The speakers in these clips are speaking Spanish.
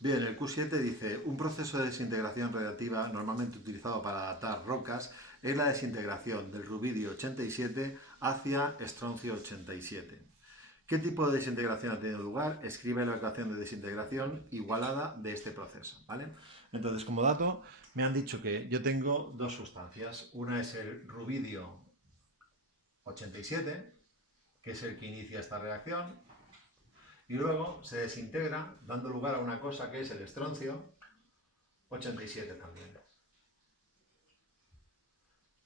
Bien, el Q7 dice, un proceso de desintegración radiactiva normalmente utilizado para datar rocas es la desintegración del rubidio 87 hacia estroncio 87. ¿Qué tipo de desintegración ha tenido lugar? Escribe la ecuación de desintegración igualada de este proceso, ¿vale? Entonces, como dato, me han dicho que yo tengo dos sustancias. Una es el rubidio 87, que es el que inicia esta reacción, y luego se desintegra dando lugar a una cosa que es el estroncio 87 también.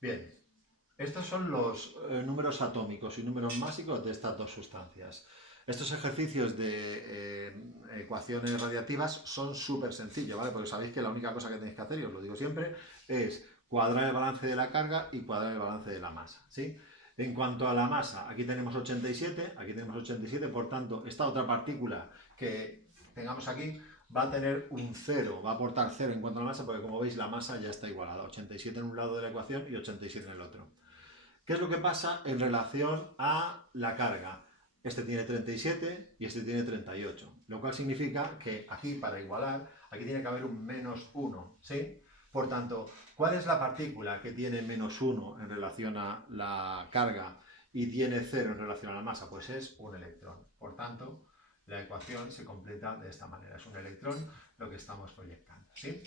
Bien, estos son los números atómicos y números másicos de estas dos sustancias. Estos ejercicios de ecuaciones radiactivas son súper sencillos, ¿vale? Porque sabéis que la única cosa que tenéis que hacer, y os lo digo siempre, es cuadrar el balance de la carga y cuadrar el balance de la masa, ¿sí? En cuanto a la masa, aquí tenemos 87, aquí tenemos 87, por tanto, esta otra partícula que tengamos aquí va a tener un 0, va a aportar 0 en cuanto a la masa, porque como veis la masa ya está igualada, 87 en un lado de la ecuación y 87 en el otro. ¿Qué es lo que pasa en relación a la carga? Este tiene 37 y este tiene 38, lo cual significa que aquí, para igualar, aquí tiene que haber un menos 1, ¿sí? Por tanto, ¿cuál es la partícula que tiene menos 1 en relación a la carga y tiene 0 en relación a la masa? Pues es un electrón. Por tanto, la ecuación se completa de esta manera. Es un electrón lo que estamos proyectando, ¿sí?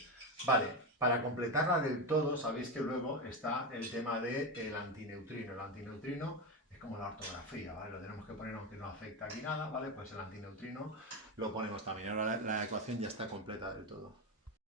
Vale, para completarla del todo, sabéis que luego está el tema del antineutrino. El antineutrino es como la ortografía, ¿vale? Lo tenemos que poner aunque no afecta aquí nada, ¿vale? Pues el antineutrino lo ponemos también. Ahora la ecuación ya está completa del todo.